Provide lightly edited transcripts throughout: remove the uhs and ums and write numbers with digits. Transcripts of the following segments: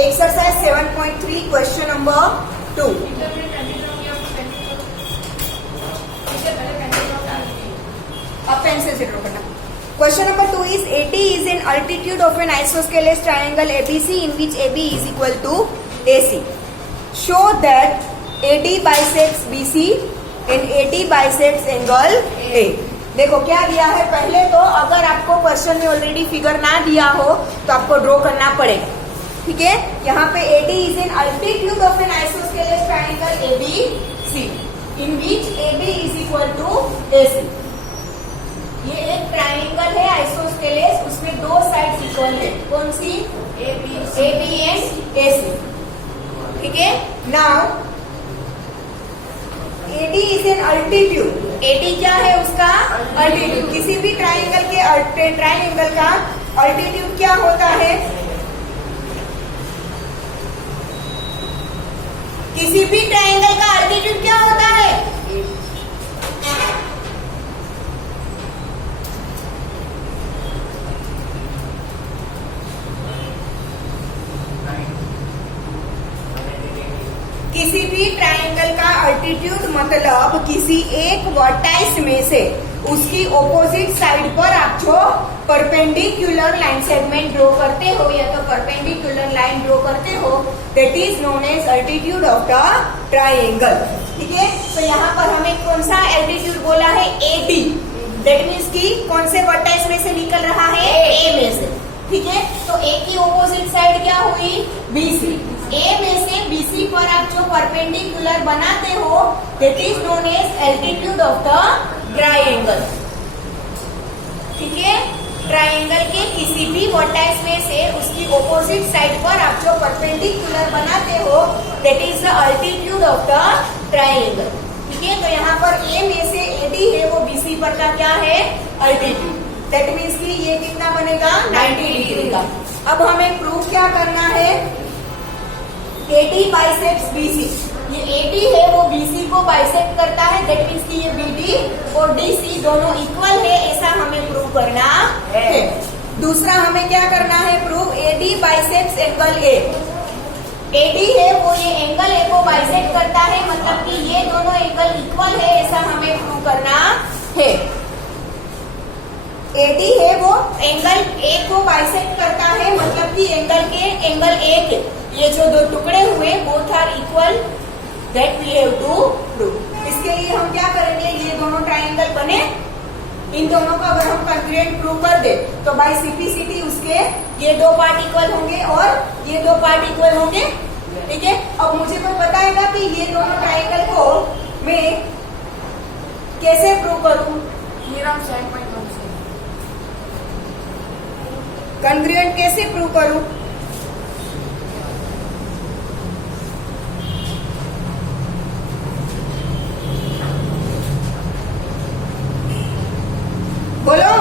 Exercise 7.3 question number 2. अब pencil से draw करना. Question number 2 is AD is an altitude of an isosceles triangle ABC in which AB is equal to AC. Show that AD bisects BC and AD bisects angle A. देखो क्या दिया है. पहले तो अगर आपको क्वेश्चन में ऑलरेडी फिगर ना दिया हो तो आपको ड्रॉ करना पड़ेगा. ठीक है. यहाँ पे AD is an altitude of an isosceles triangle ABC in which AB is equal to AC. ये एक ट्राइंगल है आइसोस्केलेस, उसमें दो साइड इक्वल है. कौन सी? AB and AC. ठीक है. Now AD is an altitude. AD क्या है उसका? अल्टीट्यूड. किसी भी ट्राइंगल का अल्टीट्यूड क्या होता है? किसी भी ट्राइंगल का अल्टीट्यूड क्या होता है? किसी भी ट्राइंगल का अल्टीट्यूड मतलब किसी एक वर्टाइस में से उसकी ऑपोजिट साइड पर आप जो परपेंडिकुलर लाइन सेगमेंट ड्रॉ करते हो या तो परपेंडिकुलर लाइन ड्रॉ करते हो, that is known as altitude of the triangle. ठीक है. तो यहाँ पर हमें कौन सा एल्टीट्यूड बोला है? AD. दैट मीन्स कि कौन से वर्टाइस में से निकल रहा है? A में से. ठीक है. तो A की ऑपोजिट साइड क्या हुई? BC. A में से BC पर आप जो परपेंडिकुलर बनाते हो that is known as altitude of the triangle. ठीक है. ट्राइंगल के किसी भी वर्टाइस में से उसकी ऑपोजिट साइड पर आप जो परपेंडिकुलर बनाते हो that is the altitude of the triangle. ठीक है. तो यहाँ पर A में से AD है वो BC पर का क्या है? अल्टीट्यूड. दैट मीन्स कि ये कितना बनेगा? 90 डिग्री का. अब हमें प्रूव क्या करना है? AD bisects BC. ये AD है वो BC को बाइसेक्ट करता है. दैट मीन्स कि ये BD और DC दोनों इक्वल है, ऐसा हमें प्रूव करना है. दूसरा हमें क्या करना है? Prove AD bisects angle A. AD है वो ये एंगल A को बाइसेक्ट करता है, मतलब कि ये दोनों एंगल इक्वल है, ऐसा हमें प्रूव करना है. AD है वो एंगल A को बाइसेक्ट करता है, मतलब कि एंगल A के ये जो दो टुकड़े हुए both are equal, that we have to prove. इसके लिए हम क्या करेंगे? ये दोनों ट्राइंगल बने, इन दोनों का अगर हम कंग्रुएंट प्रूव कर दे तो बाय सिंप्लिसिटी उसके ये दो पार्ट इक्वल होंगे और ये दो पार्ट इक्वल होंगे. ठीक है. अब मुझे कोई बताएगा कि ये दोनों ट्राइंगल को मैं कैसे प्रूव करूं? कंग्रुएंट कैसे प्रूव करूं? बोलो.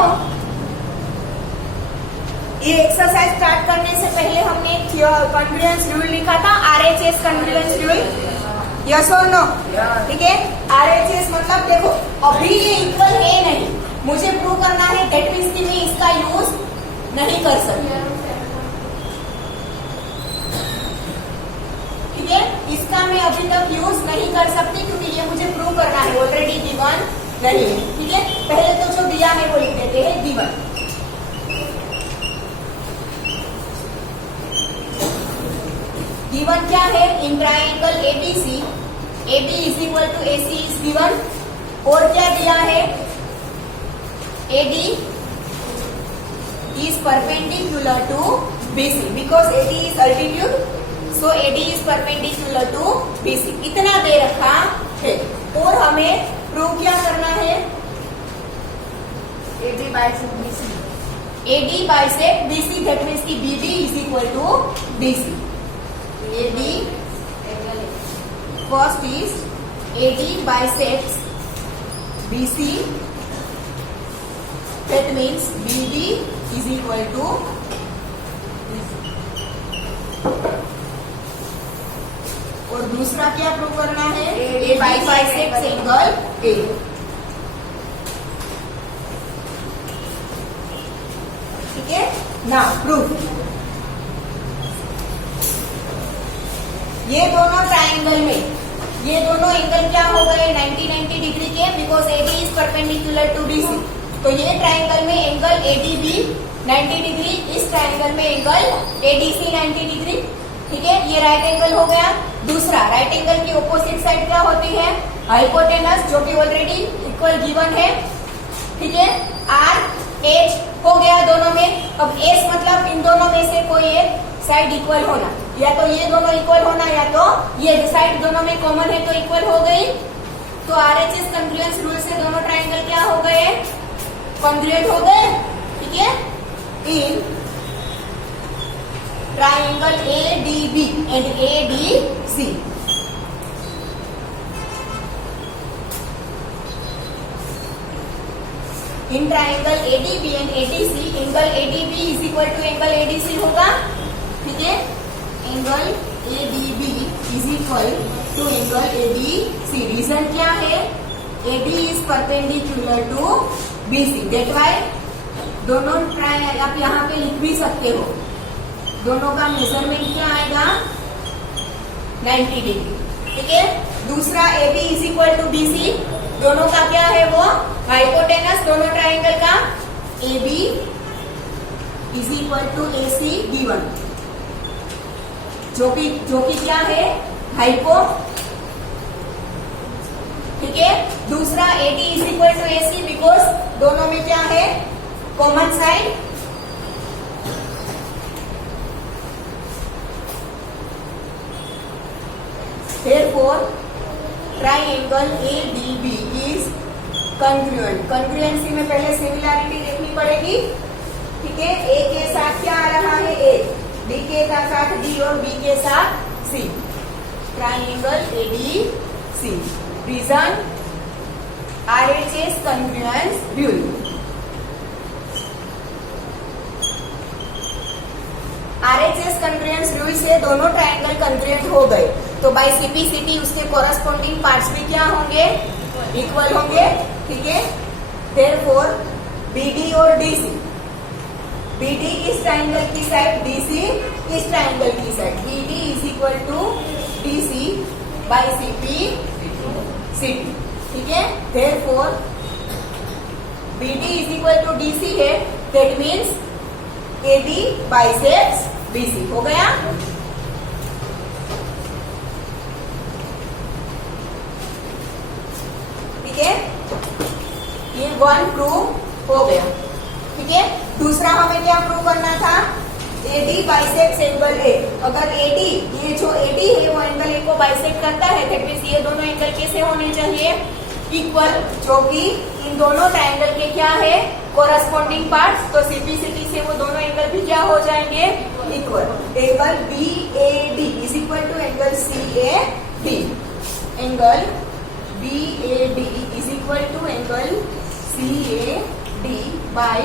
ये एक्सरसाइज स्टार्ट करने से पहले हमने कॉन्ग्रुएंस रूल लिखा था. RHS congruence rule. यस और नो? ठीक है. RHS मतलब देखो अभी ये इक्वल है नहीं, मुझे प्रूव करना है. दैट मीन्स कि मैं इसका यूज नहीं कर सकती. ठीक है. इसका मैं अभी तक यूज नहीं कर सकती क्योंकि ये मुझे प्रूव करना है. ऑलरेडी गिवन नहीं है. ठीक है. पहले तो जो दिया है वो लिख देते हैं गिवन. गिवन क्या है? In triangle ABC AB is equal to AC is given. और क्या दिया है? AD is perpendicular to BC because AD is altitude, so AD is perpendicular to BC. इतना दे रखा है. और हमें प्रूव क्या करना है? AD bisect BC. AD bisect BC, that means कि BD is equal to BC. AD first is AD bisects BC, that means BD is equal to और दूसरा क्या प्रूव करना है? AD bisects angle A. ठीक है. Now proof. ये दोनों ट्राइंगल में ये दोनों एंगल क्या हो गए 90 डिग्री के, because AD is perpendicular to BC. तो ये ट्राइंगल में एंगल एडीबी 90 डिग्री, इस ट्राइंगल में एंगल एडीसी 90 डिग्री। ठीक है, ये राइट एंगल हो गया। दूसरा, राइट एंगल की ऑपोजिट साइड क्या होती है, हाइपोटेनस, जो कि ऑलरेडी इक्वल गिवन है। ठीक है, आर एच हो गया दोनों में। अब एस मतलब इन दोनों में से कोई एक साइड इक्वल होना, या तो ये दोनों इक्वल होना या तो ये साइड दोनों में कॉमन है तो इक्वल हो गई। तो आरएचएस कॉन्ग्रुएंस रूल से दोनों ट्राइंगल क्या हो गए, कॉन्ग्रुएंट हो गए। ठीक है, in triangle ADB and ADC, in triangle ADB and ADC, angle ADB is equal to angle ADC होगा। ठीक है, angle ADB is equal to angle ADC. Reason क्या है, AD is perpendicular to BC, that why दोनों triangle आप यहाँ पे लिख भी सकते हो, दोनों का मेजरमेंट क्या आएगा 90 डिग्री। ठीक है, दूसरा AB is equal to BC, दोनों का क्या है वो हाइपोटेनस, दोनों ट्राइंगल का AB is equal to AC given, जो कि क्या है हाइपो। ठीक है, दूसरा AD is equal to AC, because दोनों में क्या है common side. Therefore, triangle ADB is congruent. Congruency में पहले सिमिलैरिटी देखनी पड़ेगी। ठीक है, ए के साथ क्या आ रहा है ए, बी के साथ डी और बी के साथ C. Triangle ADC, reason RHS congruence rule। RHS congruence rule से दोनों ट्राइंगल कॉन्ग्रुएंट हो गए, तो बाय CPCT उसके कोरस्पॉन्डिंग पार्ट्स भी क्या होंगे, इक्वल होंगे। ठीक है, देयरफॉर BD और DC, BD इस ट्राइंगल की साइड, DC इस ट्राइंगल की side, BD is equal to DC by CPCT। ठीक है, therefore BD is equal to DC है, that means AD bisects BC हो गया। ठीक है, ये वन प्रूव हो गया। ठीक है, दूसरा हमें क्या प्रूव करना था, AD बाइसेक्ट्स एंगल A। अगर AD, ये जो AD है वो एंगल A को बाइसेक्ट करता है, दैट मीन्स ये दोनों एंगल कैसे होने चाहिए, इक्वल, जो कि इन दोनों ट्राइंगल के क्या है कोरस्पॉन्डिंग पार्ट्स। तो CPCT से वो दोनों एंगल भी क्या हो जाएंगे, equal. Angle BAD is equal to angle CAD, angle BAD is equal to angle CAD by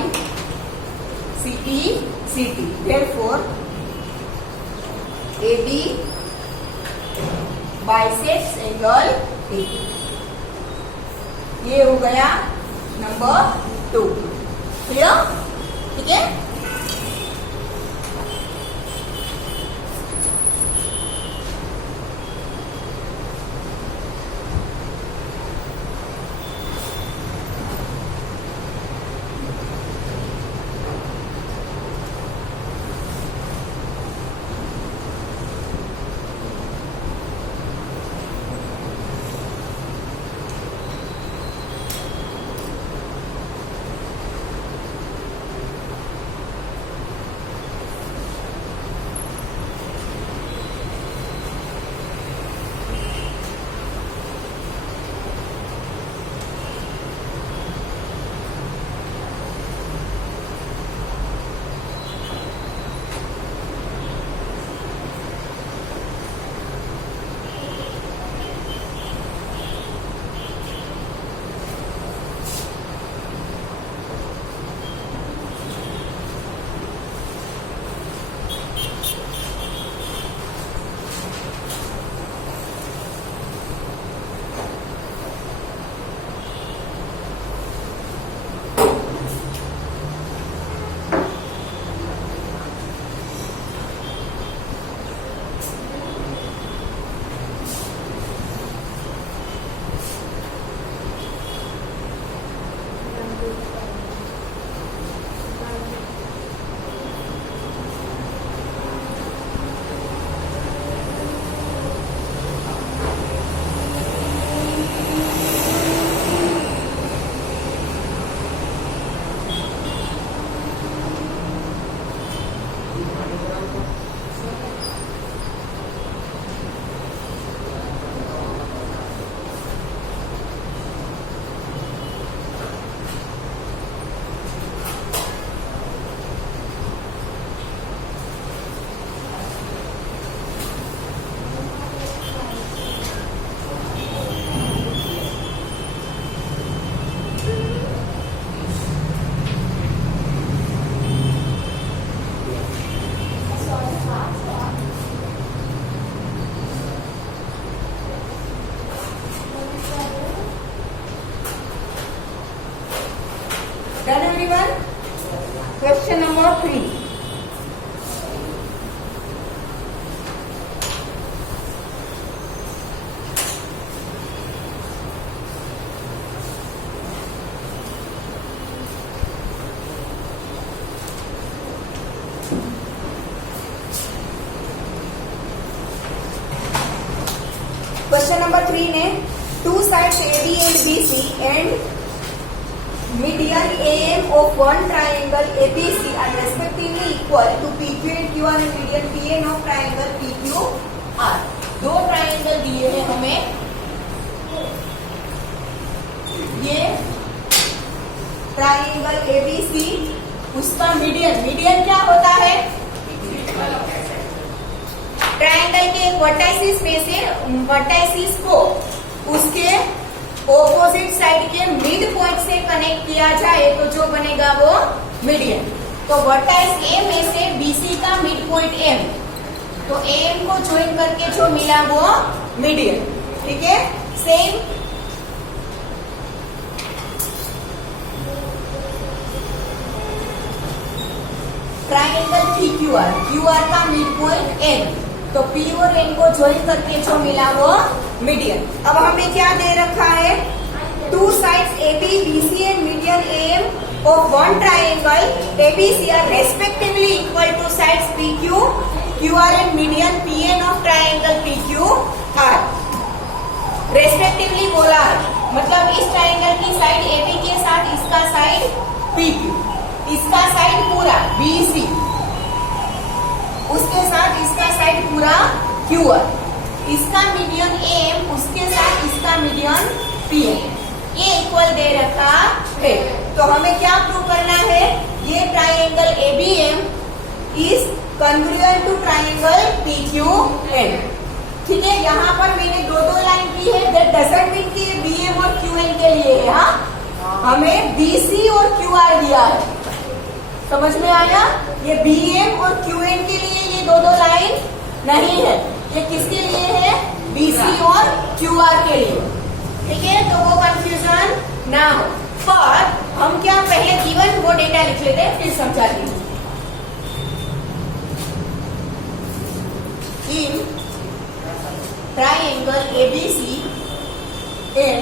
CPCT। Therefore, AD bisects angle A। ये हो गया नंबर 2। क्लियर? ठीक है, क्वेश्चन नंबर 3 ने to sides AB and BC and median AM of one triangle ABC are respectively equal to PQ and QR and median PN of triangle PQR. दो triangle दिए हैं हमें, ये ट्राइंगल ABC, उसका median क्या होता है? ट्राइंगल के वर्टाइसिस में से वर्टाइसिस को उसके ऑपोजिट साइड के मिड पॉइंट से कनेक्ट किया जाए तो जो बनेगा वो मीडियन। तो वर्टाइस A में से BC का मिड पॉइंट M, तो AM को ज्वाइन करके जो मिला वो मीडियन। ठीक है, सेम ट्राइंगल PQR, QR का मिड पॉइंट M, तो P और N को ज्वाइन करके जो मिला वो मीडियन। अब हमें क्या दे रखा है? Two sides AB, BC and median AM of one triangle ABC are respectively equal to sides PQ, QR and median PN of triangle PQR। Respectively बोला है, मतलब इस ट्राइंगल की साइड AB के साथ इसका साइड PQ, इसका साइड पूरा BC, उसके साथ इसका साइड पूरा QR, इसका मीडियन AM, उसके साथ इसका मीडियन PN, ये इक्वल दे रखा है। तो हमें क्या प्रूव करना है? ये triangle ABM is congruent to triangle PQN। ठीक है, यहाँ पर मैंने दो लाइन की है, दैट डजंट मीन कि BM और QN के लिए है। हाँ, हमें BC और QR दिया है, समझ में आया? ये BM और QN के लिए ये दो लाइन नहीं है, ये किसके लिए है? BC और QR के लिए। ठीक है, तो वो कंफ्यूजन ना हो। पर हम क्या पहले गिवन वो डेटा लिख लेते हैं, फिर समझाते हैं। In triangle ABC and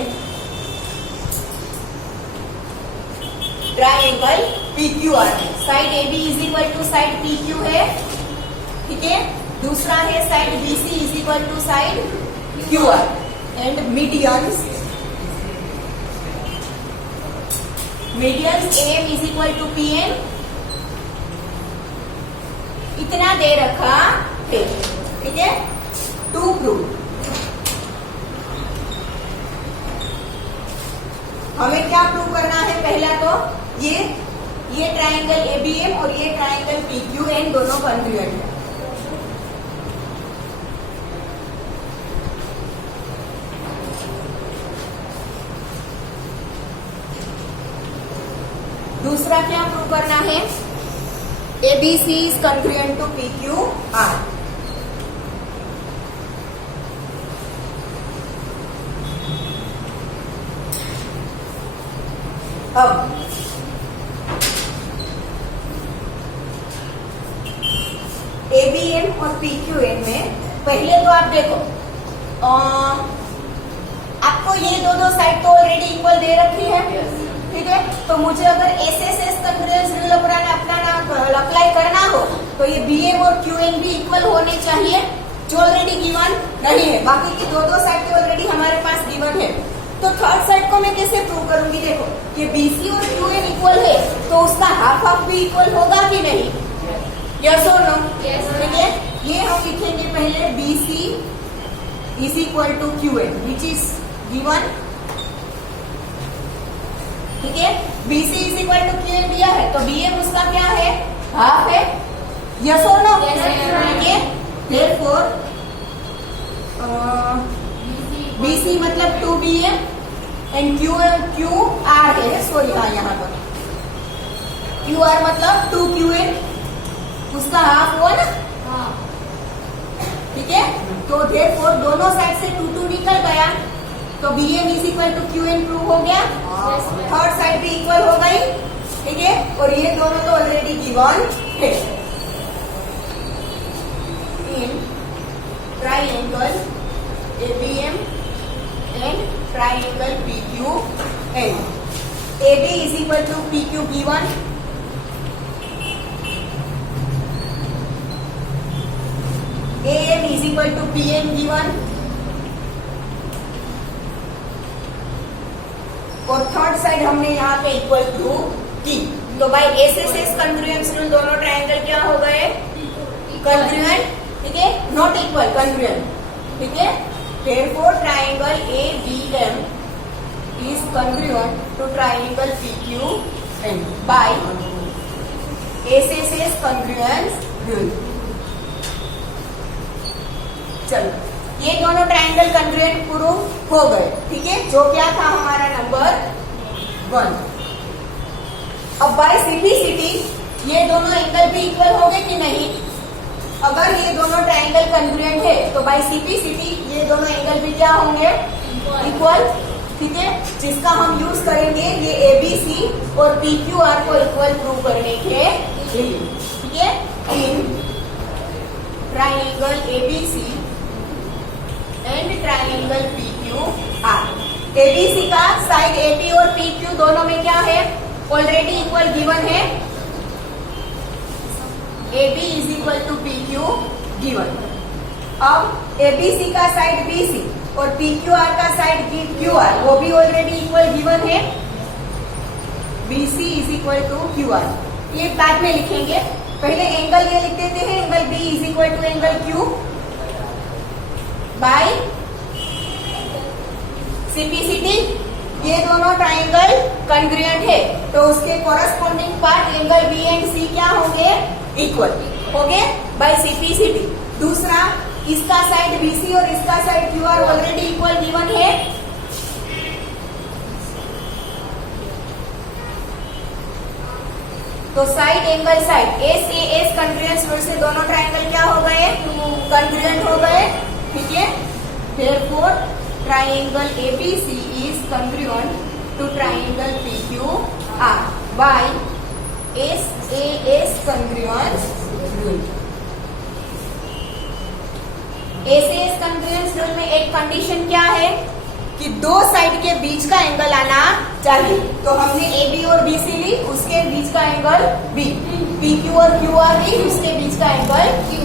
triangle PQR, side AB is equal to side PQ है। ठीक है, दूसरा है side BC is equal to side QR and medians AM is equal to PN, इतना दे रखा है। ठीक है, टू प्रूव हमें क्या प्रूव करना है? पहला तो ये ट्राइंगल ABM और ये ट्राइंगल PQN दोनों कॉन्ग्रुएंट है। दूसरा क्या प्रूव करना है? ABC is congruent to PQR। अब ABM और PQN में पहले तो आप देखो, आपको ये दो साइड तो ऑलरेडी इक्वल दे रखी है। ठीक है, तो मुझे अगर SSS कॉन्ग्रुएंस रूल अप्लाई करना हो तो ये BM और QN भी इक्वल होने चाहिए, जो ऑलरेडी गिवन नहीं है। बाकी की दो साइड तो ऑलरेडी हमारे पास गिवन है। तो थर्ड साइड को मैं कैसे प्रूव करूंगी? देखो, ये BC और QN इक्वल है, तो उसका हाफ भी इक्वल होगा कि नहीं? यस और नो? ठीक है, ये हम लिखेंगे पहले BC is equal to QN which is given. ठीक है, BC is equal to QN दिया है, तो BM उसका क्या है? हाफ है। यस और नो? ठीक है, देयरफॉर BC मतलब 2BM एंड QR है, सॉरी हाँ यहाँ पर QR मतलब 2QN, उसका हाफ हुआ ना। ठीक है, तो देयरफॉर दोनों साइड से 2 निकल गया, तो BM is equal to QN prove हो गया। थर्ड साइड भी इक्वल हो गई। ठीक है, और ये दोनों तो ऑलरेडी गिवन है। In triangle ABM and triangle PQN, AB is equal to PQ given, AM is equal to PM given, third side हमने यहाँ पे इक्वल टू की। तो बाय एसएसएस कंग्रुएंस रूल दोनों ट्रायंगल क्या हो गए? कंग्रुएंट, ठीक है, नॉट इक्वल, कंग्रुएंट, ठीक है। Therefore triangle ABM is congruent to triangle PQN by SSS congruence rule. चलो, ये दोनों ट्रायंगल कंग्रुएंट प्रूव हो गए, ठीक है, जो क्या था हमारा नंबर 1। अब बाय सिंप्लिसिटी ये दोनों एंगल भी इक्वल हो गए कि नहीं? अगर ये दोनों ट्रायंगल कंग्रुएंट है तो बाय सिंप्लिसिटी ये दोनों एंगल भी क्या होंगे? इक्वल, ठीक है, जिसका हम यूज करेंगे ये ABC और PQR को इक्वल प्रूव करने के लिए, ठीक है। In triangle ABC and triangle PQR, ABC का साइड AP और PQ दोनों में क्या है? ऑलरेडी इक्वल गिवन है, AB is equal to PQ given. अब ABC का साइड BC और PQR का साइड QR वो भी ऑलरेडी इक्वल गिवन है, BC is equal to QR। ये बाद में लिखेंगे, पहले एंगल ये लिख देते हैं, angle B is equal to angle Q by simplicity ये दोनों ट्रायंगल कंग्रुएंट है तो उसके corresponding part angle B and C क्या होंगे? इक्वल हो गए बाय सिंप्लिसिटी। दूसरा, इसका साइड BC और इसका side QR already equal given है, तो side angle side SAS congruence rule से दोनों ट्रायंगल क्या हो गए? कंग्रुएंट हो गए, ठीक है। Therefore triangle ABC is congruent to triangle PQR by SAS congruence rule. SAS congruence rule में एक कंडीशन क्या है कि दो साइड के बीच का एंगल आना चाहिए। तो हमने AB और BC ली, उसके बीच का एंगल B, PQ और QR ली, उसके बीच का एंगल Q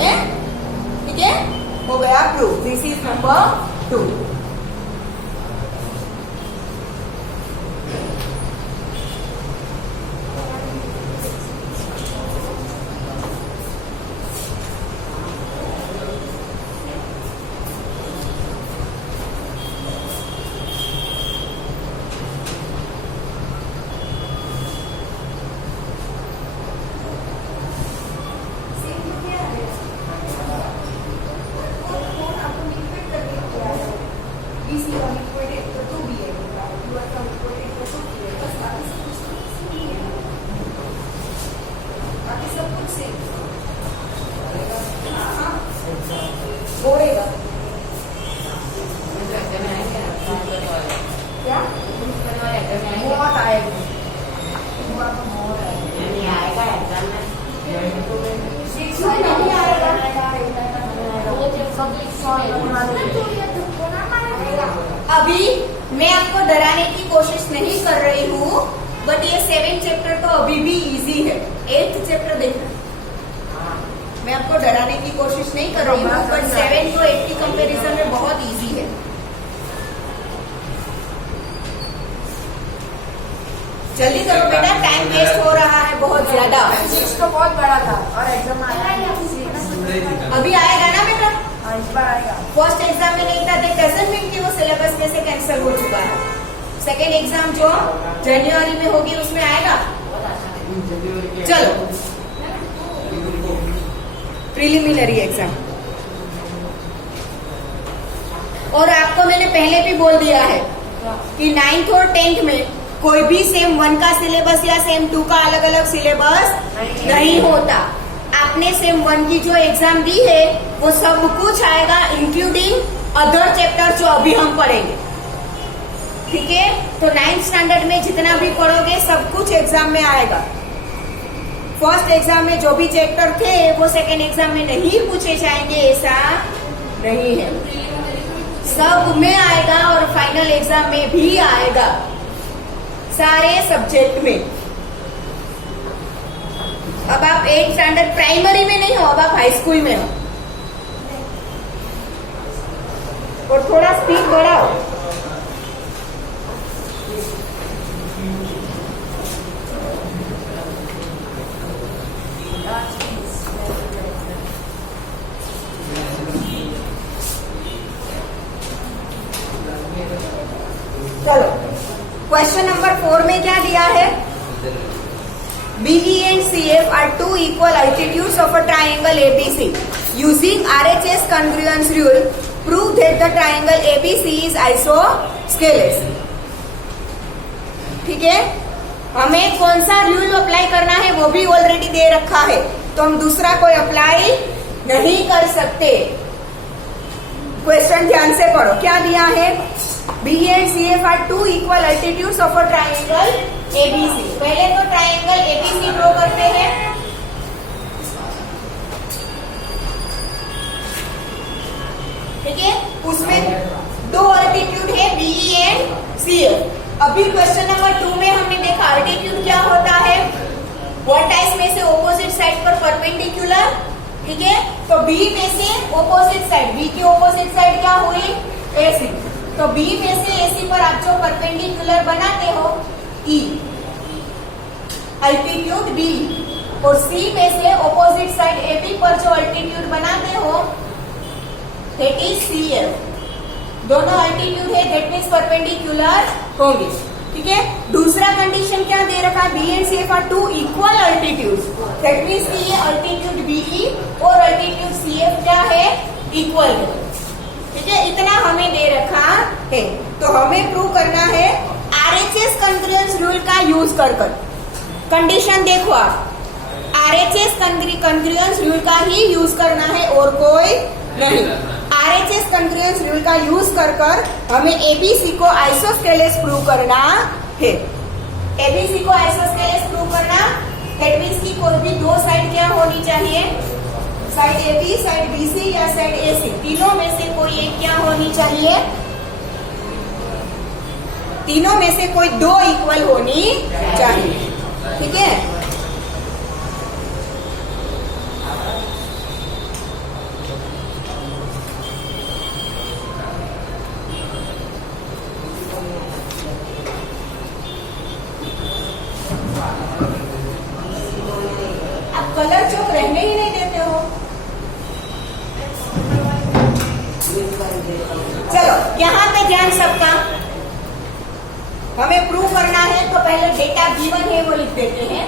है, ठीक है, हो गया प्रूफ। This is number 2। अभी मैं आपको डराने की कोशिश नहीं कर रही हूँ, बट ये 7th चैप्टर तो अभी भी इजी है। 8th चैप्टर देखना, मैं आपको डराने की कोशिश नहीं कर रही हूँ, बट 7 तो 8 की कंपैरिजन में बहुत इजी है। जल्दी करो बेटा, टाइम वेस्ट हो रहा है बहुत ज्यादा। 6 तो बहुत बड़ा था और एग्जाम आया अभी आएगा ना बेटा? इस बार आएगा। फर्स्ट एग्जाम में नहीं था, देख डजंट मीन कि वो सिलेबस में से कैंसिल हो चुका है। सेकेंड एग्जाम जो जनवरी में होगी उसमें आएगा। चलो, प्रिलिमिनरी एग्जाम। और आपको मैंने पहले भी बोल दिया है कि 9th और 10th में कोई भी सेम 1 का सिलेबस या सेम 2 का अलग अलग सिलेबस नहीं होता। आपने सेम 1 की जो एग्जाम दी है वो सब कुछ आएगा, इंक्लूडिंग अदर चैप्टर जो अभी हम पढ़ेंगे, ठीक है। तो 9th स्टैंडर्ड में जितना भी पढ़ोगे सब कुछ एग्जाम में आएगा। फर्स्ट एग्जाम में जो भी चैप्टर थे वो सेकेंड एग्जाम में नहीं पूछे जाएंगे, ऐसा नहीं है, सब में आएगा और फाइनल एग्जाम में भी आएगा, सारे सब्जेक्ट में। अब आप 8th स्टैंडर्ड प्राइमरी में नहीं हो, अब आप हाई स्कूल में हो। और थोड़ा स्पीड बढ़ाओ। 4 में क्या दिया है? BE and CF are two equal altitudes of a triangle ABC. Using RHS congruence rule, prove that the triangle ABC is isosceles. ठीक है, हमें कौन सा रूल अप्लाई करना है वो भी ऑलरेडी दे रखा है, तो हम दूसरा कोई अप्लाई नहीं कर सकते। क्वेश्चन ध्यान से पढ़ो, क्या दिया है? BE and CF are two equal altitudes of a triangle ABC. पहले तो ट्राइंगल ABC ड्रॉ करते हैं। ठीक है, उसमें दो अल्टीट्यूड है BE एंड CF। अभी क्वेश्चन नंबर 2 में हमने देखा अल्टीट्यूड क्या होता है, वर्टाइस में से ऑपोजिट साइड पर परपेंडिकुलर। ठीक है, तो B में से ऑपोजिट साइड, B की ऑपोजिट साइड क्या हुई? AC। तो B में से AC पर आप जो परपेंडिकुलर बनाते हो E, अल्टीट्यूड B, और C में से ऑपोजिट साइड AB पर जो अल्टीट्यूड बनाते हो दैट इज CF। दोनों अल्टीट्यूड है, दैट मीन्स परपेंडिकुलर होंगे। ठीक है, दूसरा कंडीशन क्या दे रखा? B and CF are two equal altitudes, that means कि ये अल्टीट्यूड BE और अल्टीट्यूड CF क्या है? इक्वल है। ठीक है, इतना हमें दे रखा है, तो हमें प्रूव करना है RHS कॉन्ग्रुएंस रूल का यूज कर। कंडीशन देखो आप, RHS कॉन्ग्रुएंस रूल का ही यूज करना है और कोई नहीं। RHS कॉन्ग्रुएंस रूल का यूज कर हमें ABC को आइसोस्केलेस प्रूव करना है। ABC को आइसोस्केलेस प्रूव करना दैट मीन्स की कोई भी दो साइड क्या होनी चाहिए? साइड AB, साइड BC या साइड AC, तीनों में से कोई एक क्या होनी चाहिए? तीनों में से कोई दो इक्वल होनी चाहिए। ठीक है, कलर चौक रहने ही नहीं देते हो। चलो यहाँ पे ध्यान सबका, हमें प्रूव करना है तो पहले डेटा गिवन है वो लिख देते हैं।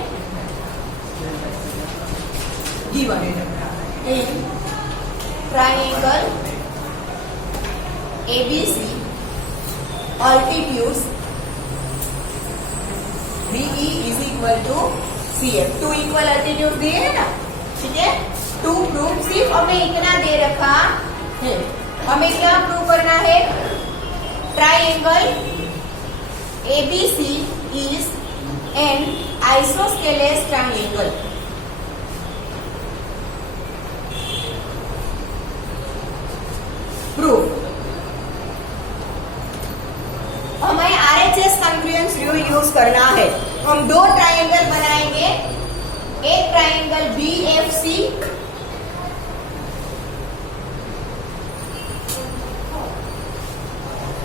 Given in triangle ABC altitudes BE is equal to CF, two equal altitude दिए है ना। ठीक है, टू प्रूव, सिर्फ हमें इतना दे रखा है, हमें क्या प्रूव करना है? Triangle ABC is an isosceles triangle। Proof, हमें RHS कॉन्ग्रुएंस रूल यूज करना है। हम दो ट्राइंगल बनाएंगे, एक ट्राइंगल BFC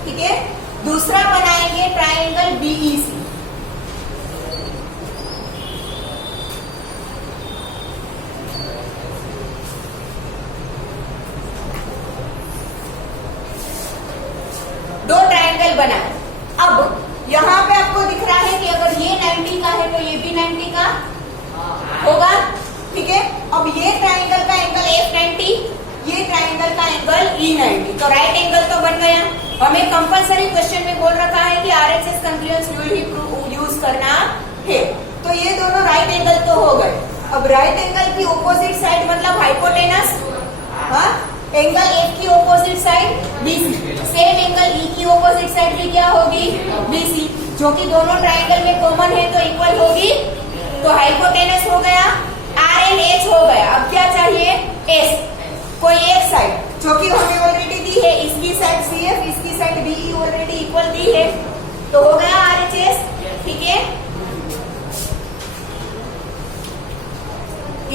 ठीक है, दूसरा बनाएंगे ट्राइंगल BEC। दो ट्राइंगल बनाए। अब यहाँ पे आपको दिख रहा है कि अगर ये 90 का है तो ये भी 90 का होगा। ठीक है, अब ये ट्राइंगल का एंगल F90, ये ट्राइंगल का एंगल E90, तो राइट एंगल तो बन गया। हमें कंपलसरी क्वेश्चन में बोल रखा है कि RHS कॉन्ग्रुएंस रूल ही यूज करना है, तो ये दोनों राइट एंगल तो हो गए। अब राइट एंगल की ऑपोजिट साइड मतलब हाइपोटेनस, हाँ, एंगल F की opposite side BC, same angle E की ऑपोजिट साइड भी क्या होगी? BC, जो कि दोनों ट्राइंगल में कॉमन है तो इक्वल होगी। तो हाइपोटेनस हो गया, R एंड H हो गया। अब क्या चाहिए? S, कोई एक साइड जो कि हमें ऑलरेडी दी है, इसकी साइड CF, इसकी साइड BE ऑलरेडी इक्वल दी है, तो हो गया RHS। ठीक है,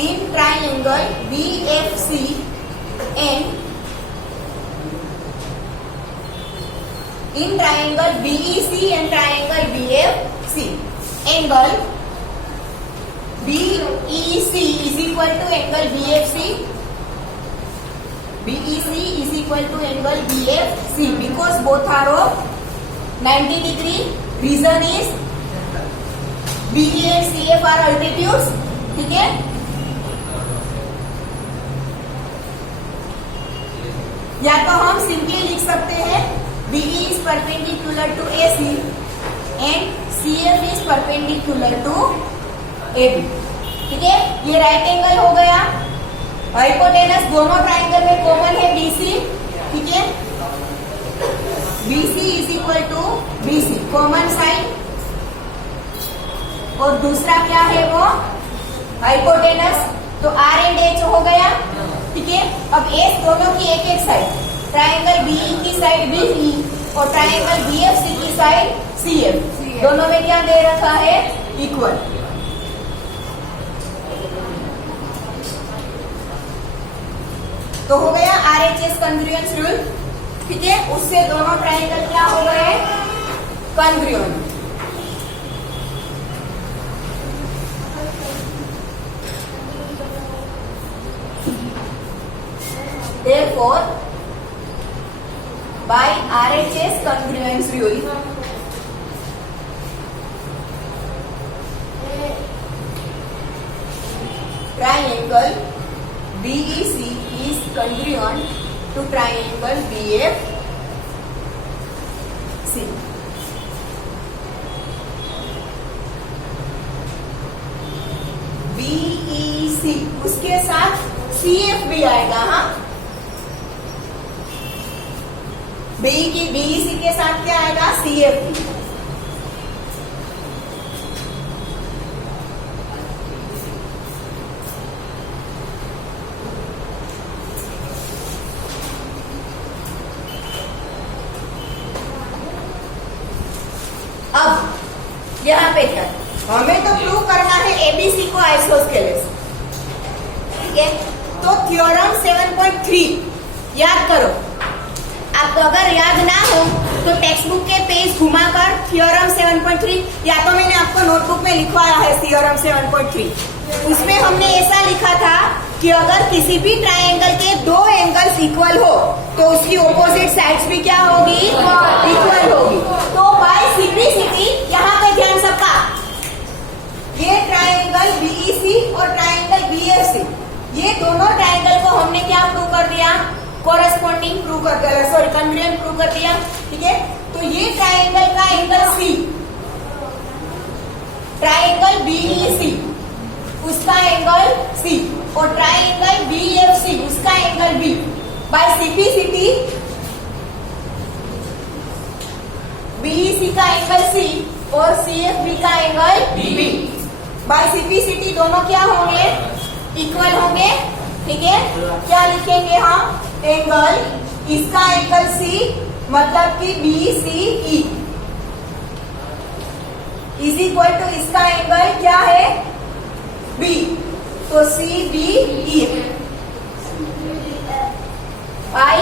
in triangle BFC and in triangle BEC and triangle BFC, angle BEC is equal to angle BFC, BEC is equal to angle BFC because both are of 90 degree. Reason is BE and CF are altitudes, ठीक है। या तो हम simply लिख सकते हैं BE is perpendicular to AC and CF is perpendicular to AB, ठीक है। ये राइट एंगल हो गया। हाइपोटेनस दोनों ट्राइंगल में कॉमन है BC, ठीक है। BC is equal to BC common side, और दूसरा क्या है वो हाइपोटेनस, तो R एंड H हो गया, ठीक है। अब H दोनों की एक एक साइड, ट्राइंगल BE की साइड BE और ट्राइंगल BFC की साइड CF, दोनों में क्या दे रखा है, इक्वल। तो हो गया RHS कॉन्ग्रुएंस रूल, ठीक है। उससे दोनों ट्राइंगल क्या हो गए, congruent. Therefore, by RHS congruence rule, triangle BEC is congruent to triangle BFC. BEC उसके साथ CF भी आएगा, हाँ। BEC के साथ क्या आएगा, CF भी। अब यहाँ पे क्या, हमें तो प्रूव करना है ABC को आइसोस्केलेस, ठीक है। तो थ्योरम 7.3 याद करो। आपको अगर याद ना हो तो टेक्स्ट बुक के पेज घुमाकर थ्योरम 7.3, या तो मैंने आपको नोटबुक में लिखवाया है थ्योरम 7.3, उसमें हमने ऐसा लिखा था कि अगर किसी भी ट्राइंगल के दो एंगल्स इक्वल हो तो उसकी ऑपोजिट साइड्स भी क्या होगी, इक्वल होगी। तो बाय सिंप्लिसिटी यहाँ पे ध्यान सबका, ये ट्राइंगल BEC और ट्राइंगल BFC, ये दोनों ट्राइंगल को हमने क्या प्रूव कर दिया, कोरेस्पॉन्डिंग प्रूव कर दिया, सॉरी कॉन्ग्रुएंट प्रूव कर दिया, ठीक है। तो ये ट्राइंगल का एंगल C, ट्राइंगल BEC उसका एंगल C, और ट्राइंगल BFC उसका angle B। By simplicity BEC का एंगल C और CFB का एंगल B। बाय सिंप्लिसिटी दोनों क्या होंगे, इक्वल होंगे, ठीक है। क्या लिखेंगे हम, एंगल, इसका एंगल C मतलब कि BCE इज इक्वल टू इसका एंगल क्या है, B, तो CBE। बाय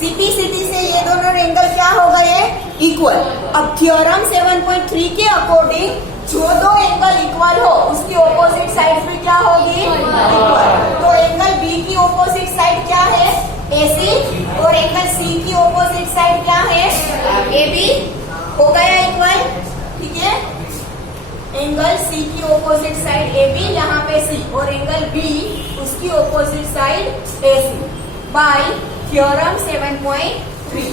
सिंप्लिसिटी से ये दोनों एंगल क्या हो गए, इक्वल। अब थ्योरम 7.3 के अकॉर्डिंग जो दो एंगल इक्वल हो उसकी ऑपोजिट साइड भी क्या होगी, इक्वल। तो एंगल B की ऑपोजिट साइड क्या है, AC, और एंगल C की ऑपोजिट साइड क्या है, AB, हो गया इक्वल, ठीक है। एंगल C की ऑपोजिट साइड AB, यहाँ पे C, और एंगल B उसकी opposite side AC bye theorem 7.3,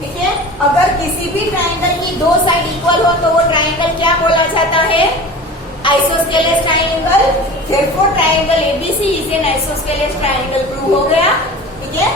ठीक है। अगर किसी भी ट्राइंगल की दो साइड इक्वल हो तो वो ट्राइंगल क्या बोला जाता है, isosceles triangle. Therefore triangle ABC is an isosceles triangle prove हो गया, ठीक है।